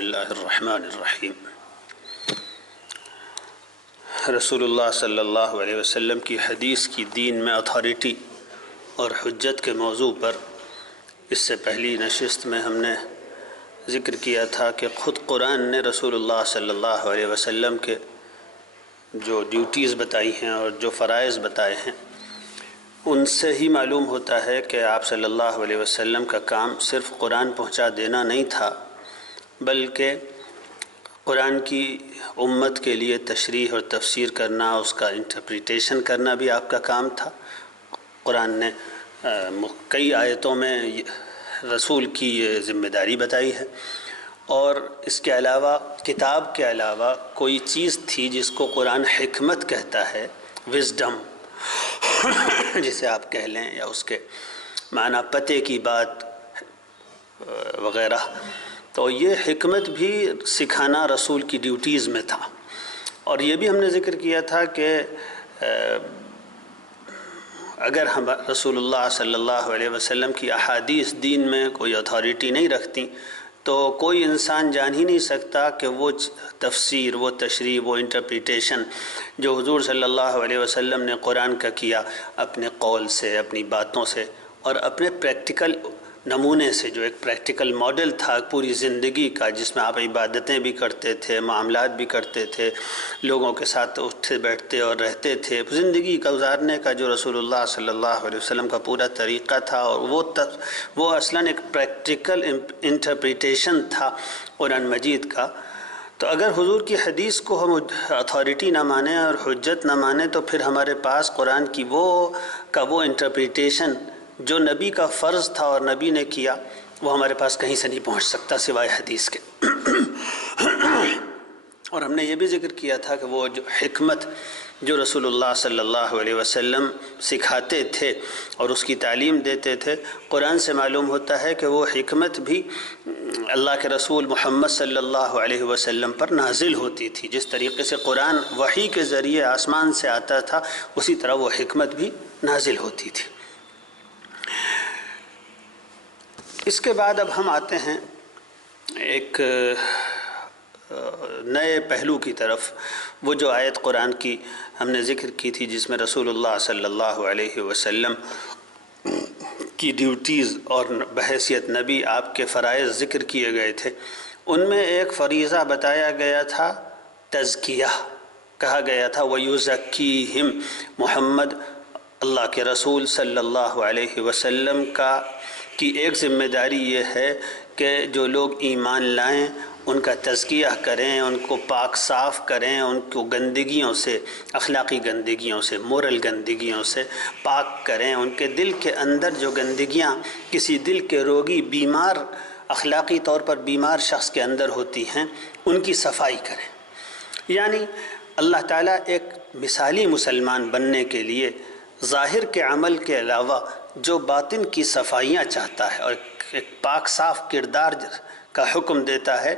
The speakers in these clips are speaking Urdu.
اللہ الرحمن الرحیم۔ رسول اللہ صلی اللہ علیہ وسلم کی حدیث کی دین میں اتھارٹی اور حجت کے موضوع پر اس سے پہلی نشست میں ہم نے ذکر کیا تھا کہ خود قرآن نے رسول اللہ صلی اللہ علیہ وسلم کے جو ڈیوٹیز بتائی ہیں اور جو فرائض بتائے ہیں ان سے ہی معلوم ہوتا ہے کہ آپ صلی اللہ علیہ وسلم کا کام صرف قرآن پہنچا دینا نہیں تھا، بلکہ قرآن کی امت کے لیے تشریح اور تفسیر کرنا، اس کا انٹرپریٹیشن کرنا بھی آپ کا کام تھا۔ قرآن نے کئی آیتوں میں رسول کی یہ ذمہ داری بتائی ہے، اور اس کے علاوہ کتاب کے علاوہ کوئی چیز تھی جس کو قرآن حکمت کہتا ہے، وزڈم جسے آپ کہہ لیں، یا اس کے معنی پتے کی بات وغیرہ، تو یہ حکمت بھی سکھانا رسول کی ڈیوٹیز میں تھا۔ اور یہ بھی ہم نے ذکر کیا تھا کہ اگر ہم رسول اللہ صلی اللہ علیہ وسلم کی احادیث دین میں کوئی اتھارٹی نہیں رکھتی تو کوئی انسان جان ہی نہیں سکتا کہ وہ تفسیر، وہ تشریح، وہ انٹرپریٹیشن جو حضور صلی اللہ علیہ وسلم نے قرآن کا کیا اپنے قول سے، اپنی باتوں سے اور اپنے پریکٹیکل نمونے سے، جو ایک پریکٹیکل ماڈل تھا پوری زندگی کا، جس میں آپ عبادتیں بھی کرتے تھے، معاملات بھی کرتے تھے، لوگوں کے ساتھ اٹھتے بیٹھتے اور رہتے تھے، زندگی کا گزارنے کا جو رسول اللہ صلی اللہ علیہ وسلم کا پورا طریقہ تھا، اور وہ اصلاً ایک پریکٹیکل انٹرپریٹیشن تھا قرآن مجید کا۔ تو اگر حضور کی حدیث کو ہم اتھارٹی نہ مانیں اور حجت نہ مانیں تو پھر ہمارے پاس قرآن کی وہ انٹرپریٹیشن جو نبی کا فرض تھا اور نبی نے کیا، وہ ہمارے پاس کہیں سے نہیں پہنچ سکتا سوائے حدیث کے۔ اور ہم نے یہ بھی ذکر کیا تھا کہ وہ جو حکمت جو رسول اللہ صلی اللہ علیہ وسلم سکھاتے تھے اور اس کی تعلیم دیتے تھے، قرآن سے معلوم ہوتا ہے کہ وہ حکمت بھی اللہ کے رسول محمد صلی اللہ علیہ وسلم پر نازل ہوتی تھی۔ جس طریقے سے قرآن وحی کے ذریعے آسمان سے آتا تھا، اسی طرح وہ حکمت بھی نازل ہوتی تھی۔ اس کے بعد اب ہم آتے ہیں ایک نئے پہلو کی طرف، وہ جو آیت قرآن کی ہم نے ذکر کی تھی جس میں رسول اللہ صلی اللہ علیہ وسلم کی ڈیوٹیز اور بحیثیت نبی آپ کے فرائض ذکر کیے گئے تھے۔ ان میں ایک فریضہ بتایا گیا تھا، تزکیہ کہا گیا تھا، وَيُزَكِّيهِمْ، محمد اللہ کے رسول صلی اللہ علیہ وسلم کی ایک ذمہ داری یہ ہے کہ جو لوگ ایمان لائیں ان کا تزکیہ کریں، ان کو پاک صاف کریں، ان کو گندگیوں سے، اخلاقی گندگیوں سے، مورل گندگیوں سے پاک کریں، ان کے دل کے اندر جو گندگیاں کسی دل کے روگی، بیمار، اخلاقی طور پر بیمار شخص کے اندر ہوتی ہیں، ان کی صفائی کریں۔ یعنی اللہ تعالیٰ ایک مثالی مسلمان بننے کے لیے ظاہر کے عمل کے علاوہ جو باطن کی صفائیاں چاہتا ہے اور ایک پاک صاف کردار کا حکم دیتا ہے،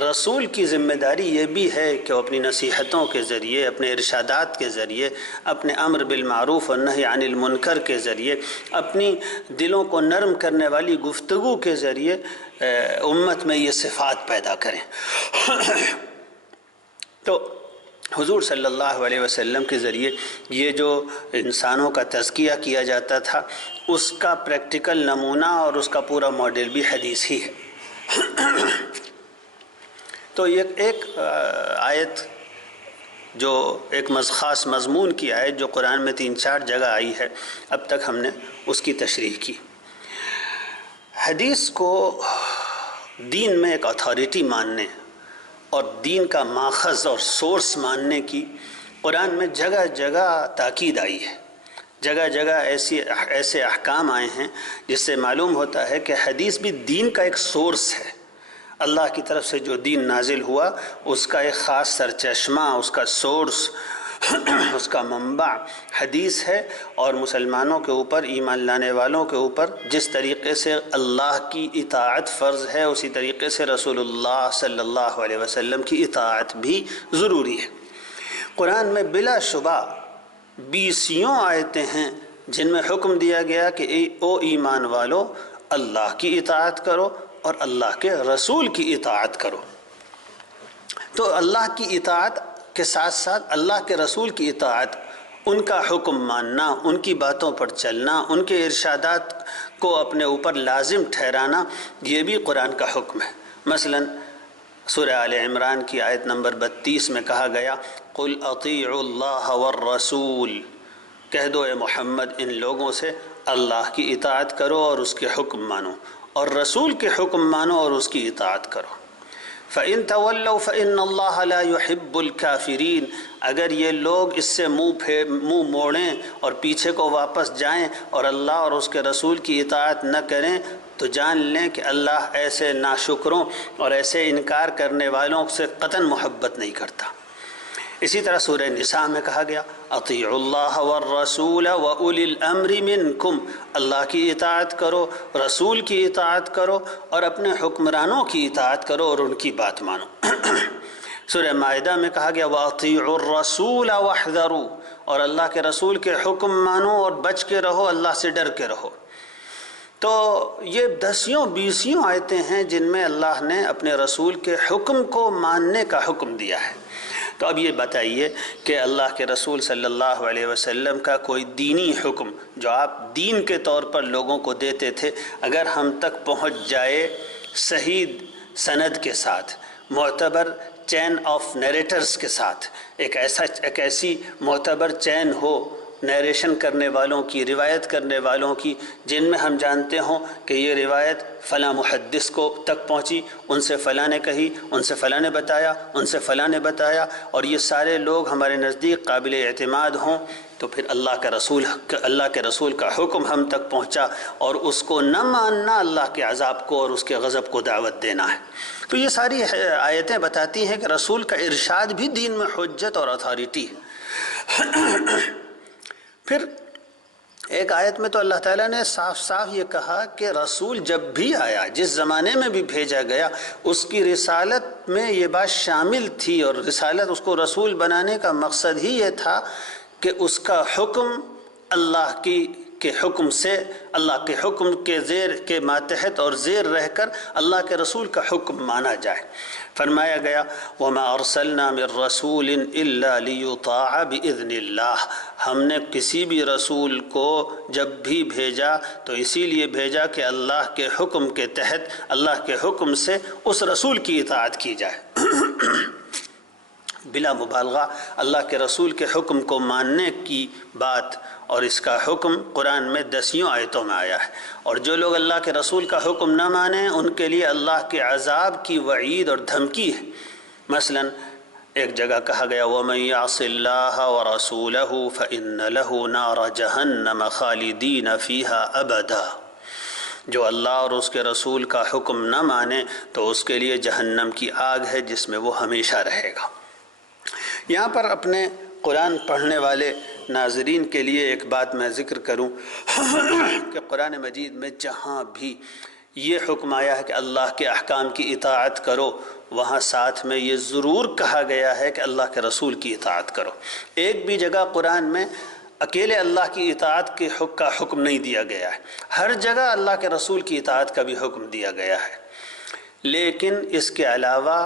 رسول کی ذمہ داری یہ بھی ہے کہ وہ اپنی نصیحتوں کے ذریعے، اپنے ارشادات کے ذریعے، اپنے امر بالمعروف اور نہی عن المنکر کے ذریعے، اپنی دلوں کو نرم کرنے والی گفتگو کے ذریعے امت میں یہ صفات پیدا کریں۔ تو حضور صلی اللہ علیہ وسلم کے ذریعے یہ جو انسانوں کا تزکیہ کیا جاتا تھا، اس کا پریکٹیکل نمونہ اور اس کا پورا ماڈل بھی حدیث ہی ہے۔ تو یہ ایک آیت جو ایک خاص مضمون کی آیت جو قرآن میں 3-4 جگہ آئی ہے، اب تک ہم نے اس کی تشریح کی۔ حدیث کو دین میں ایک اتھارٹی ماننے اور دین کا ماخذ اور سورس ماننے کی قرآن میں جگہ جگہ تاکید آئی ہے، جگہ جگہ ایسے احکام آئے ہیں جس سے معلوم ہوتا ہے کہ حدیث بھی دین کا ایک سورس ہے۔ اللہ کی طرف سے جو دین نازل ہوا اس کا ایک خاص سرچشمہ، اس کا سورس، اس کا منبع حدیث ہے، اور مسلمانوں کے اوپر، ایمان لانے والوں کے اوپر جس طریقے سے اللہ کی اطاعت فرض ہے، اسی طریقے سے رسول اللہ صلی اللہ علیہ وسلم کی اطاعت بھی ضروری ہے۔ قرآن میں بلا شبہ 20 آیتیں ہیں جن میں حکم دیا گیا کہ او ایمان والو، اللہ کی اطاعت کرو اور اللہ کے رسول کی اطاعت کرو۔ تو اللہ کی اطاعت کے ساتھ ساتھ اللہ کے رسول کی اطاعت، ان کا حکم ماننا، ان کی باتوں پر چلنا، ان کے ارشادات کو اپنے اوپر لازم ٹھہرانا، یہ بھی قرآن کا حکم ہے۔ مثلا سورہ آل عمران کی آیت نمبر 32 میں کہا گیا قُلْ أَطِيعُوا اللَّهَ وَالرَّسُولَ، کہہ دو اے محمد ان لوگوں سے اللہ کی اطاعت کرو اور اس کے حکم مانو، اور رسول کے حکم مانو اور اس کی اطاعت کرو۔ فَإِن تَوَلَّوْا فَإِنَّ اللَّهَ لَا يُحِبُّ الْكَافِرِينَ، اگر یہ لوگ اس سے منہ موڑیں اور پیچھے کو واپس جائیں اور اللہ اور اس کے رسول کی اطاعت نہ کریں، تو جان لیں کہ اللہ ایسے ناشکروں اور ایسے انکار کرنے والوں سے قطعاً محبت نہیں کرتا۔ اسی طرح سورہ نساء میں کہا گیا اطیعوا اللہ والرسول وَأُولِي الْأَمْرِ مِنْكُمْ، اللہ کی اطاعت کرو، رسول کی اطاعت کرو، اور اپنے حکمرانوں کی اطاعت کرو اور ان کی بات مانو۔ سورہ مائدہ میں کہا گیا وَأَطِيعُوا الرَّسُولَ وَاحْذَرُوا، اور اللہ کے رسول کے حکم مانو اور بچ کے رہو، اللہ سے ڈر کے رہو۔ تو یہ 10-20 آیتیں ہیں جن میں اللہ نے اپنے رسول کے حکم کو ماننے کا حکم دیا ہے۔ تو اب یہ بتائیے کہ اللہ کے رسول صلی اللہ علیہ وسلم کا کوئی دینی حکم جو آپ دین کے طور پر لوگوں کو دیتے تھے، اگر ہم تک پہنچ جائے صحیح سند کے ساتھ، معتبر چین آف نیریٹرز کے ساتھ، ایک ایسی معتبر چین ہو نیریشن کرنے والوں کی، روایت کرنے والوں کی، جن میں ہم جانتے ہوں کہ یہ روایت فلاں محدث کو تک پہنچی، ان سے فلاں نے کہی، ان سے فلاں نے بتایا، ان سے فلاں نے بتایا، اور یہ سارے لوگ ہمارے نزدیک قابل اعتماد ہوں، تو پھر اللہ کے رسول کا حکم ہم تک پہنچا، اور اس کو نہ ماننا اللہ کے عذاب کو اور اس کے غضب کو دعوت دینا ہے۔ تو یہ ساری آیتیں بتاتی ہیں کہ رسول کا ارشاد بھی دین میں حجت اور اتھارٹی ہے۔ پھر ایک آیت میں تو اللہ تعالیٰ نے صاف صاف یہ کہا کہ رسول جب بھی آیا، جس زمانے میں بھی بھیجا گیا، اس کی رسالت میں یہ بات شامل تھی، اور رسالت اس کو رسول بنانے کا مقصد ہی یہ تھا کہ اس کا حکم اللہ کے حکم سے، اللہ کے حکم کے زیر کے ماتحت اور زیر رہ کر اللہ کے رسول کا حکم مانا جائے۔ فرمایا گیا وَمَا أَرْسَلْنَا مِن رَّسُولٍ إِلَّا لِيُطَاعَ بِإِذْنِ اللَّهِ، ہم نے کسی بھی رسول کو جب بھی بھیجا تو اسی لیے بھیجا کہ اللہ کے حکم کے تحت، اللہ کے حکم سے اس رسول کی اطاعت کی جائے۔ بلا مبالغہ اللہ کے رسول کے حکم کو ماننے کی بات اور اس کا حکم قرآن میں 10 آیتوں میں آیا ہے، اور جو لوگ اللہ کے رسول کا حکم نہ مانیں ان کے لیے اللہ کے عذاب کی وعید اور دھمکی ہے۔ مثلا ایک جگہ کہا گیا وَمَن يَعْصِ اللَّهَ وَرَسُولَهُ فَإِنَّ لَهُ نَارَ جَهَنَّمَ خَالِدِينَ فِيهَا أَبَدًا، جو اللہ اور اس کے رسول کا حکم نہ مانے تو اس کے لیے جہنم کی آگ ہے جس میں وہ ہمیشہ رہے گا۔ یہاں پر اپنے قرآن پڑھنے والے ناظرین کے لیے ایک بات میں ذکر کروں کہ قرآن مجید میں جہاں بھی یہ حکم آیا ہے کہ اللہ کے احکام کی اطاعت کرو، وہاں ساتھ میں یہ ضرور کہا گیا ہے کہ اللہ کے رسول کی اطاعت کرو۔ ایک بھی جگہ قرآن میں اکیلے اللہ کی اطاعت کا حکم نہیں دیا گیا ہے، ہر جگہ اللہ کے رسول کی اطاعت کا بھی حکم دیا گیا ہے۔ لیکن اس کے علاوہ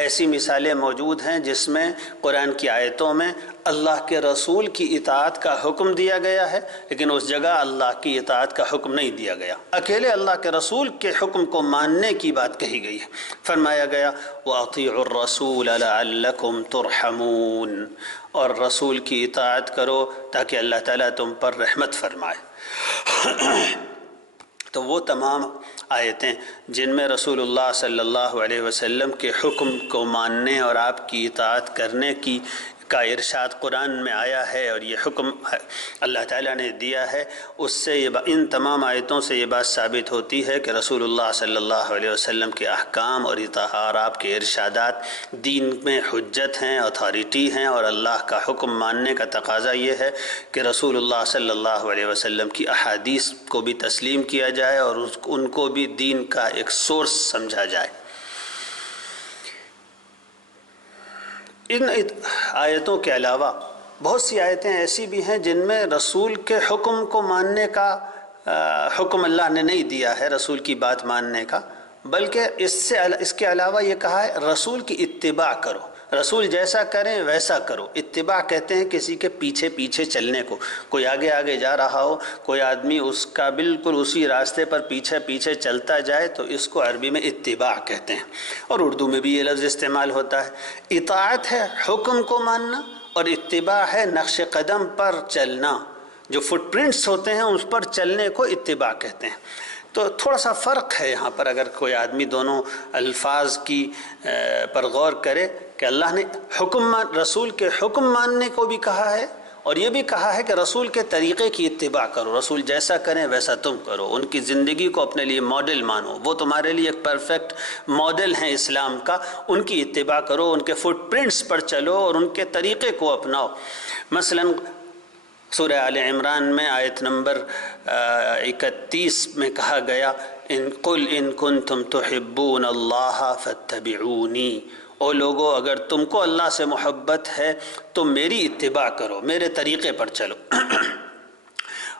ایسی مثالیں موجود ہیں جس میں قرآن کی آیتوں میں اللہ کے رسول کی اطاعت کا حکم دیا گیا ہے، لیکن اس جگہ اللہ کی اطاعت کا حکم نہیں دیا گیا، اکیلے اللہ کے رسول کے حکم کو ماننے کی بات کہی گئی ہے۔ فرمایا گیا وَأَطِيعُوا الرَّسُولَ لَعَلَّكُمْ تُرْحَمُونَ، اور رسول کی اطاعت کرو تاکہ اللہ تعالیٰ تم پر رحمت فرمائے۔ تو وہ تمام آیتیں جن میں رسول اللہ صلی اللہ علیہ وسلم کے حکم کو ماننے اور آپ کی اطاعت کرنے کا ارشاد قرآن میں آیا ہے اور یہ حکم اللہ تعالیٰ نے دیا ہے، اس سے ان تمام آیتوں سے یہ بات ثابت ہوتی ہے کہ رسول اللہ صلی اللہ علیہ وسلم کے احکام اور آپ کے ارشادات دین میں حجت ہیں، اتھارٹی ہیں، اور اللہ کا حکم ماننے کا تقاضا یہ ہے کہ رسول اللہ صلی اللہ علیہ وسلم کی احادیث کو بھی تسلیم کیا جائے اور ان کو بھی دین کا ایک سورس سمجھا جائے۔ ان آیتوں کے علاوہ بہت سی آیتیں ایسی بھی ہیں جن میں رسول کے حکم کو ماننے کا حکم اللہ نے نہیں دیا ہے، رسول کی بات ماننے کا، بلکہ اس کے علاوہ یہ کہا ہے رسول کی اتباع کرو، رسول جیسا کریں ویسا کرو۔ اتباع کہتے ہیں کسی کے پیچھے پیچھے چلنے کو، کوئی آگے آگے جا رہا ہو، کوئی آدمی اس کا بالکل اسی راستے پر پیچھے پیچھے چلتا جائے تو اس کو عربی میں اتباع کہتے ہیں، اور اردو میں بھی یہ لفظ استعمال ہوتا ہے۔ اطاعت ہے حکم کو ماننا، اور اتباع ہے نقش قدم پر چلنا، جو فٹ پرنٹس ہوتے ہیں اس پر چلنے کو اتباع کہتے ہیں۔ تو تھوڑا سا فرق ہے یہاں پر، اگر کوئی آدمی دونوں الفاظ کی پر غور کرے کہ اللہ نے رسول کے حکم ماننے کو بھی کہا ہے، اور یہ بھی کہا ہے کہ رسول کے طریقے کی اتباع کرو، رسول جیسا کریں ویسا تم کرو، ان کی زندگی کو اپنے لیے ماڈل مانو، وہ تمہارے لیے ایک پرفیکٹ ماڈل ہیں اسلام کا، ان کی اتباع کرو، ان کے فٹ پرنٹس پر چلو اور ان کے طریقے کو اپناؤ۔ مثلاً سورہ آل عمران میں آیت نمبر 31 میں کہا گیا قُلْ إِن كُنتُمْ تُحِبُّونَ اللَّهَ فَاتَّبِعُونِي، او لوگو اگر تم کو اللہ سے محبت ہے تو میری اتباع کرو، میرے طریقے پر چلو۔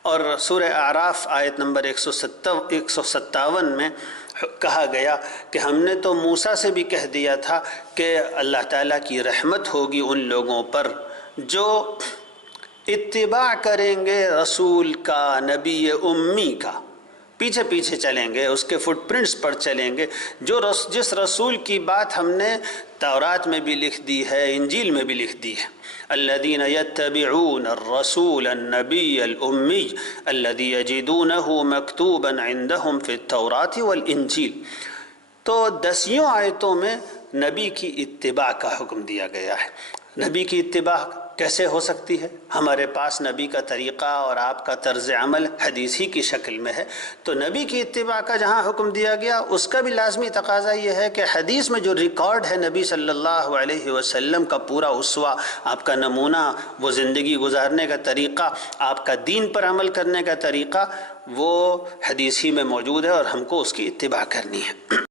اور سورہ اعراف آیت نمبر 157 میں کہا گیا کہ ہم نے تو موسیٰ سے بھی کہہ دیا تھا کہ اللہ تعالیٰ کی رحمت ہوگی ان لوگوں پر جو اتباع کریں گے رسول کا، نبی امی کا، پیچھے پیچھے چلیں گے، اس کے فٹ پرنٹس پر چلیں گے، جس رسول کی بات ہم نے تورات میں بھی لکھ دی ہے، انجیل میں بھی لکھ دی ہے۔ الذین یتبعون الرسول النبی الامی الذی یجدونہ مکتوبا عندہم فی التوراۃ والانجیل۔ تو 10 آیتوں میں نبی کی اتباع کا حکم دیا گیا ہے۔ نبی کی اتباع کیسے ہو سکتی ہے؟ ہمارے پاس نبی کا طریقہ اور آپ کا طرز عمل حدیث ہی کی شکل میں ہے، تو نبی کی اتباع کا جہاں حکم دیا گیا اس کا بھی لازمی تقاضا یہ ہے کہ حدیث میں جو ریکارڈ ہے نبی صلی اللہ علیہ وسلم کا پورا اسوہ، آپ کا نمونہ، وہ زندگی گزارنے کا طریقہ، آپ کا دین پر عمل کرنے کا طریقہ، وہ حدیث ہی میں موجود ہے اور ہم کو اس کی اتباع کرنی ہے۔